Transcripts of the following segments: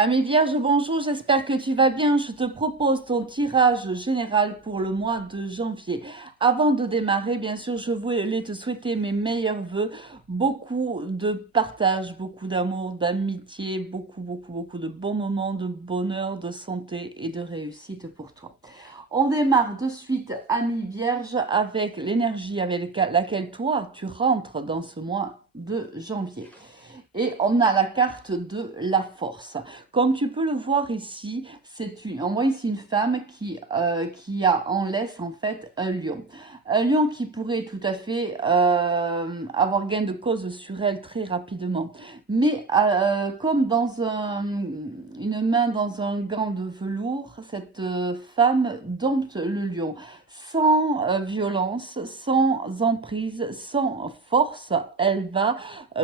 Ami Vierge, bonjour, j'espère que tu vas bien. Je te propose ton tirage général pour le mois de janvier. Avant de démarrer, bien sûr, je voulais te souhaiter mes meilleurs vœux, beaucoup de partage, beaucoup d'amour, d'amitié, beaucoup de bons moments, de bonheur, de santé et de réussite pour toi. On démarre de suite, ami Vierge, avec l'énergie avec laquelle toi, tu rentres dans ce mois de janvier. Et on a la carte de la force. Comme tu peux le voir ici, on voit ici une femme qui a en laisse en fait un lion. Un lion qui pourrait tout à fait avoir gain de cause sur elle très rapidement. Mais comme dans une main dans un gant de velours, cette femme dompte le lion sans violence, sans emprise, sans force. Elle va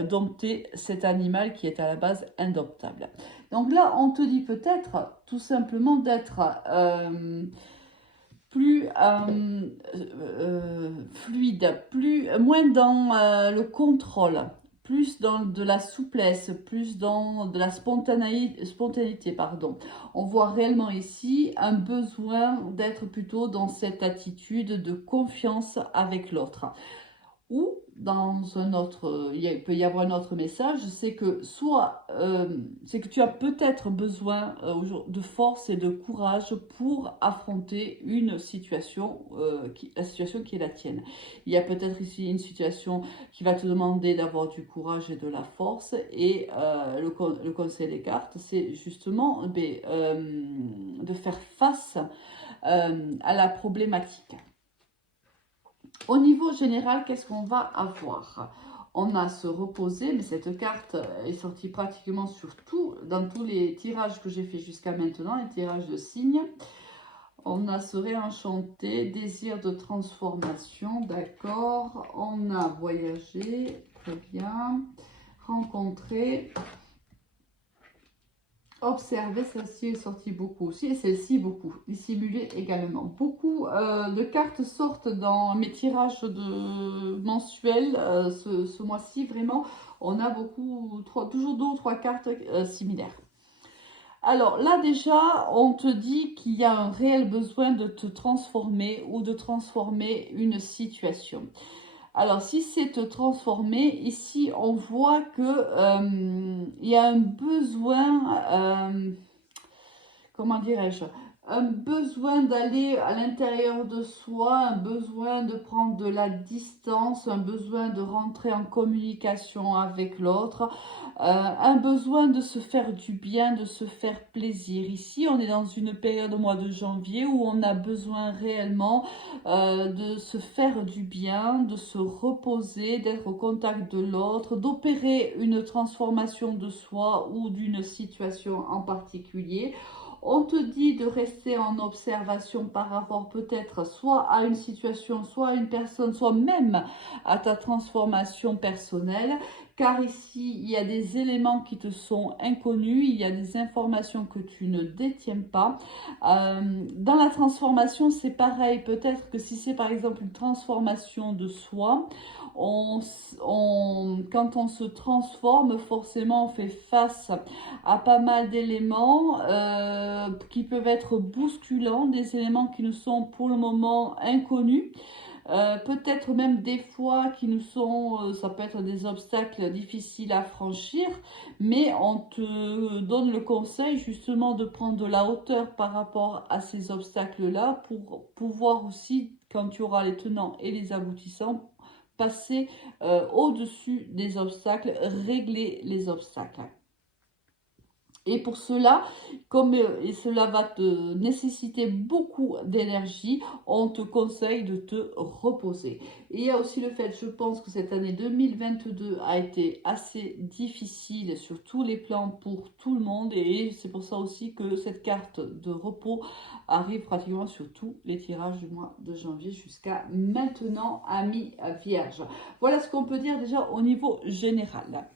dompter cet animal qui est à la base indomptable. Donc là, on te dit peut-être tout simplement d'être plus fluide, moins dans le contrôle, plus dans de la souplesse, plus dans de la spontanéité, pardon. On voit réellement ici un besoin d'être plutôt dans cette attitude de confiance avec l'autre. Ou dans un autre, il peut y avoir un autre message, c'est que c'est que tu as peut-être besoin de force et de courage pour affronter une situation, la situation qui est la tienne. Il y a peut-être ici une situation qui va te demander d'avoir du courage et de la force, et le conseil des cartes, c'est justement de faire face à la problématique. Au niveau général, qu'est-ce qu'on va avoir? On a se reposer, mais cette carte est sortie pratiquement dans tous les tirages que j'ai fait jusqu'à maintenant, les tirages de signes. On a se réenchanter, désir de transformation, d'accord. On a voyagé, très bien. Rencontrer. Observer, celle-ci est sortie beaucoup aussi, et celle-ci beaucoup. Dissimuler également. Beaucoup de cartes sortent dans mes tirages mensuels ce mois-ci. Vraiment, on a toujours deux ou trois cartes similaires. Alors là déjà, on te dit qu'il y a un réel besoin de te transformer ou de transformer une situation. Alors, si c'est te transformer, ici, on voit que il y a un besoin, comment dirais-je, un besoin d'aller à l'intérieur de soi, un besoin de prendre de la distance, un besoin de rentrer en communication avec l'autre, un besoin de se faire du bien, de se faire plaisir. Ici, on est dans une période au mois de janvier où on a besoin réellement de se faire du bien, de se reposer, d'être au contact de l'autre, d'opérer une transformation de soi ou d'une situation en particulier. On te dit de rester en observation par rapport peut-être soit à une situation, soit à une personne, soit même à ta transformation personnelle, car ici, il y a des éléments qui te sont inconnus, il y a des informations que tu ne détiens pas. Dans la transformation, c'est pareil. Peut-être que si c'est par exemple une transformation de soi, quand on se transforme, forcément, on fait face à pas mal d'éléments qui peuvent être bousculants, des éléments qui nous sont pour le moment inconnus. Peut-être même des fois qui nous sont, ça peut être des obstacles difficiles à franchir, mais on te donne le conseil justement de prendre de la hauteur par rapport à ces obstacles-là pour pouvoir aussi, quand tu auras les tenants et les aboutissants, passer au-dessus des obstacles, régler les obstacles. Et pour cela, comme cela va te nécessiter beaucoup d'énergie, on te conseille de te reposer. Et il y a aussi le fait, je pense que cette année 2022 a été assez difficile sur tous les plans pour tout le monde. Et c'est pour ça aussi que cette carte de repos arrive pratiquement sur tous les tirages du mois de janvier jusqu'à maintenant, amis vierges. Voilà ce qu'on peut dire déjà au niveau général.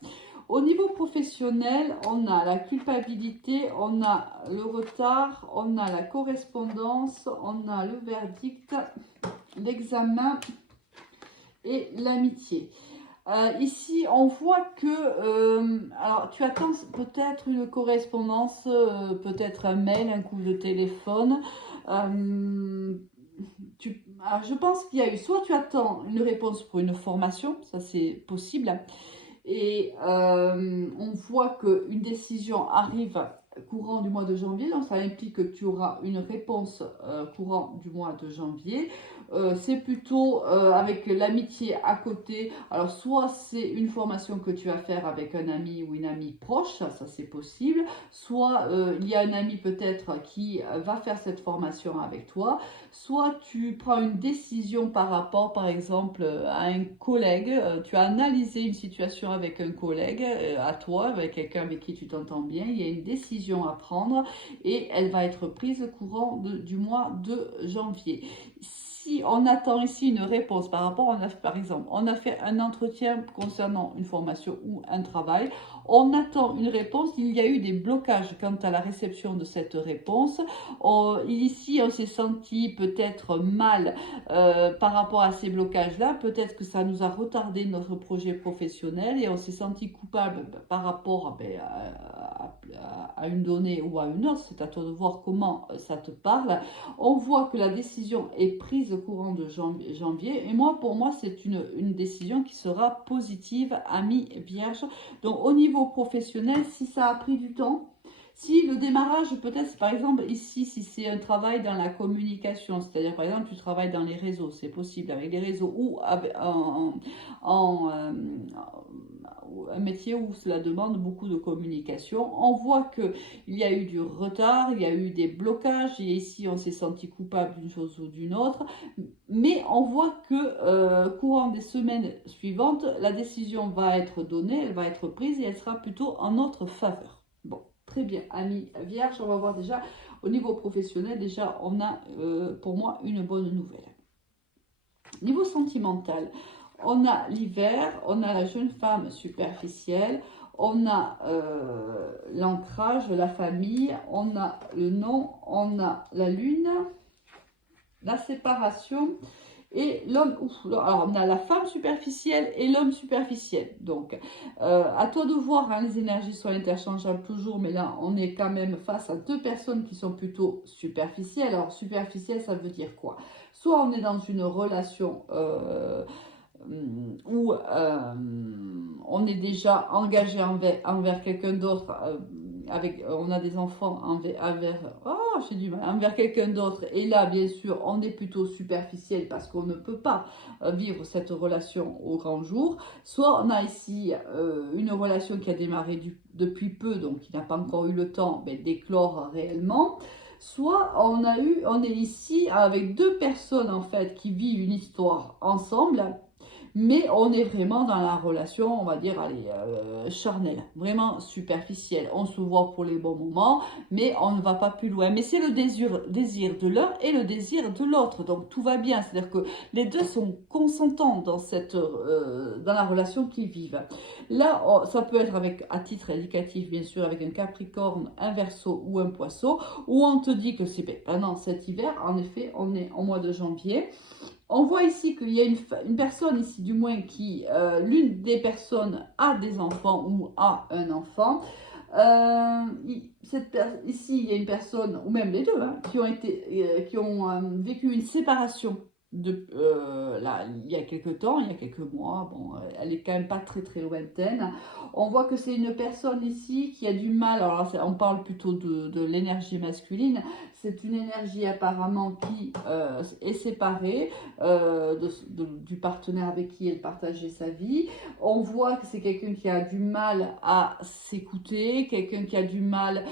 Au niveau professionnel, on a la culpabilité, on a le retard, on a la correspondance, on a le verdict, l'examen et l'amitié. Ici, on voit que alors, tu attends peut-être une correspondance, peut-être un mail, un coup de téléphone. Alors, je pense qu'il y a eu, soit tu attends une réponse pour une formation, ça c'est possible, et on voit qu'une décision arrive courant du mois de janvier, donc ça implique que tu auras une réponse courant du mois de janvier. C'est plutôt avec l'amitié à côté. Alors soit c'est une formation que tu vas faire avec un ami ou une amie proche, ça c'est possible. Soit il y a un ami peut-être qui va faire cette formation avec toi. Soit tu prends une décision par rapport, par exemple, à un collègue. Tu as analysé une situation avec un collègue, à toi, avec quelqu'un avec qui tu t'entends bien. Il y a une décision à prendre et elle va être prise courant du mois de janvier. Si on attend ici une réponse par rapport, par exemple, on a fait un entretien concernant une formation ou un travail, on attend une réponse, il y a eu des blocages quant à la réception de cette réponse. Ici, on s'est senti peut-être mal par rapport à ces blocages-là. Peut-être que ça nous a retardé notre projet professionnel et on s'est senti coupable par rapport à une donnée ou à une autre. C'est à toi de voir comment ça te parle. On voit que la décision est prise au courant de janvier. Et moi, pour moi, c'est une décision qui sera positive, ami vierge. Donc, au niveau professionnel, si ça a pris du temps, si le démarrage, peut-être, par exemple, ici, si c'est un travail dans la communication, c'est-à-dire, par exemple, tu travailles dans les réseaux, c'est possible avec les réseaux ou un métier où cela demande beaucoup de communication. On voit qu'il y a eu du retard, il y a eu des blocages, et ici, on s'est senti coupable d'une chose ou d'une autre. Mais on voit que courant des semaines suivantes, la décision va être donnée, elle va être prise et elle sera plutôt en notre faveur. Bon. Très bien, amis vierge, on va voir déjà au niveau professionnel, déjà on a pour moi une bonne nouvelle. Niveau sentimental, on a l'hiver, on a la jeune femme superficielle, on a l'ancrage, la famille, on a le nom, on a la lune, la séparation. Et l'homme, alors on a la femme superficielle et l'homme superficiel. Donc, à toi de voir, hein, les énergies sont interchangeables toujours, mais là, on est quand même face à deux personnes qui sont plutôt superficielles. Alors, superficielle, ça veut dire quoi? Soit on est dans une relation où on est déjà engagé envers quelqu'un d'autre, on a des enfants j'ai du mal, envers quelqu'un d'autre, et là bien sûr on est plutôt superficiel parce qu'on ne peut pas vivre cette relation au grand jour. Soit on a ici une relation qui a démarré depuis peu, donc qui n'a pas encore eu le temps d'éclore réellement. Soit on est ici avec deux personnes en fait qui vivent une histoire ensemble, mais on est vraiment dans la relation, on va dire, allez, charnelle, vraiment superficielle. On se voit pour les bons moments, mais on ne va pas plus loin. Mais c'est le désir de l'un et le désir de l'autre, donc tout va bien. C'est-à-dire que les deux sont consentants dans la relation qu'ils vivent. Là, ça peut être à titre indicatif, bien sûr, avec un Capricorne, un Verseau ou un Poisson, où on te dit que c'est pendant cet hiver, en effet, on est en mois de janvier. On voit ici qu'il y a une personne ici, du moins, l'une des personnes a des enfants ou a un enfant. Ici, il y a une personne, ou même les deux, hein, qui ont vécu une séparation là, il y a quelques temps, il y a quelques mois. Bon, elle est quand même pas très très lointaine. On voit que c'est une personne ici qui a du mal. Alors là, on parle plutôt de l'énergie masculine. C'est une énergie apparemment qui est séparée du partenaire avec qui elle partageait sa vie. On voit que c'est quelqu'un qui a du mal à s'écouter, quelqu'un qui a du mal,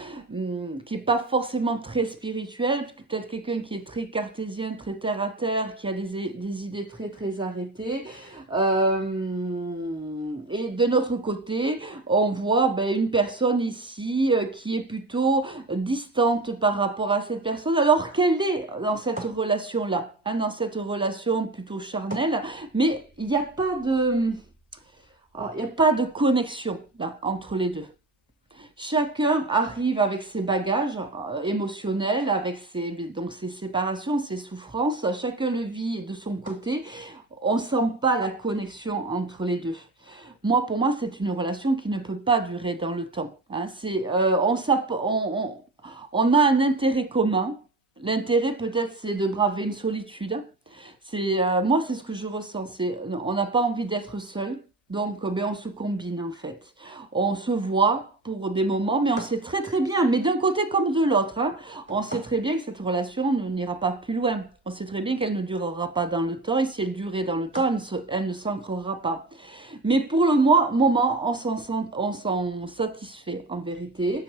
qui n'est pas forcément très spirituel, peut-être quelqu'un qui est très cartésien, très terre à terre, qui a des idées très très arrêtées. Et de notre côté, on voit une personne ici qui est plutôt distante par rapport à cette personne, alors qu'elle est dans cette relation-là, hein, dans cette relation plutôt charnelle, mais il n'y a pas de connexion là, entre les deux. Chacun arrive avec ses bagages émotionnels, avec ses séparations, ses souffrances. Chacun le vit de son côté. On ne sent pas la connexion entre les deux. pour moi, c'est une relation qui ne peut pas durer dans le temps. Hein. On a un intérêt commun. L'intérêt, peut-être, c'est de braver une solitude. Moi, c'est ce que je ressens. On n'a pas envie d'être seul. Donc, ben, on se combine, en fait. On se voit pour des moments, mais on sait très, très bien, mais d'un côté comme de l'autre, hein, on sait très bien que cette relation n'ira pas plus loin. On sait très bien qu'elle ne durera pas dans le temps. Et si elle durait dans le temps, elle ne s'ancrera pas. Mais pour le moment, on s'en satisfait, en vérité.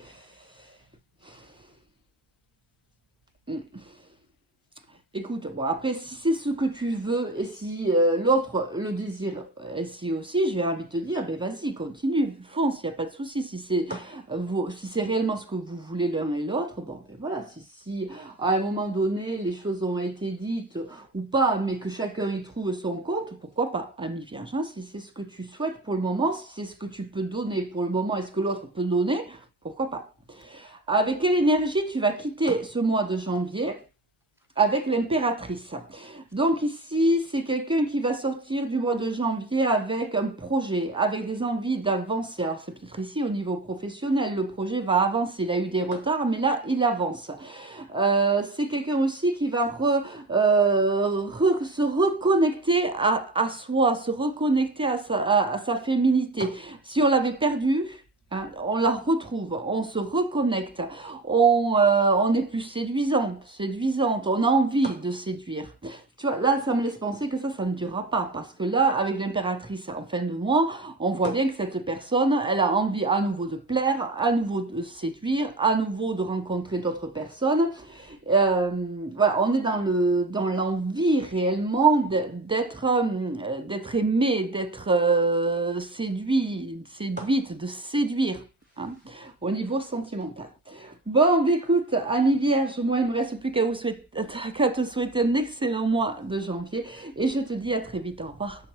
Écoute, bon, après, si c'est ce que tu veux et si l'autre le désire, et si aussi, j'ai envie de te dire, ben vas-y, continue, fonce, il n'y a pas de souci. Si c'est réellement ce que vous voulez l'un et l'autre, bon, ben voilà, si à un moment donné, les choses ont été dites ou pas, mais que chacun y trouve son compte, pourquoi pas, ami vierge, hein, si c'est ce que tu souhaites pour le moment, si c'est ce que tu peux donner pour le moment et ce que l'autre peut donner, pourquoi pas. Avec quelle énergie tu vas quitter ce mois de janvier? Avec l'impératrice. Donc ici, c'est quelqu'un qui va sortir du mois de janvier avec un projet, avec des envies d'avancer. Alors c'est peut-être ici au niveau professionnel, le projet va avancer. Il a eu des retards, mais là, il avance. C'est quelqu'un aussi qui va se reconnecter à soi, se reconnecter à sa féminité. Si on l'avait perdu, hein, on la retrouve, on se reconnecte, on est plus séduisante, on a envie de séduire. Tu vois, là, ça me laisse penser que ça ne durera pas. Parce que là, avec l'impératrice en fin de mois, on voit bien que cette personne, elle a envie à nouveau de plaire, à nouveau de séduire, à nouveau de rencontrer d'autres personnes. Voilà, on est dans l'envie réellement d'être aimé, d'être séduite, de séduire, hein, au niveau sentimental. Bon, écoute, amis vierges, moi, il ne me reste plus qu'à te souhaiter un excellent mois de janvier et je te dis à très vite. Au revoir.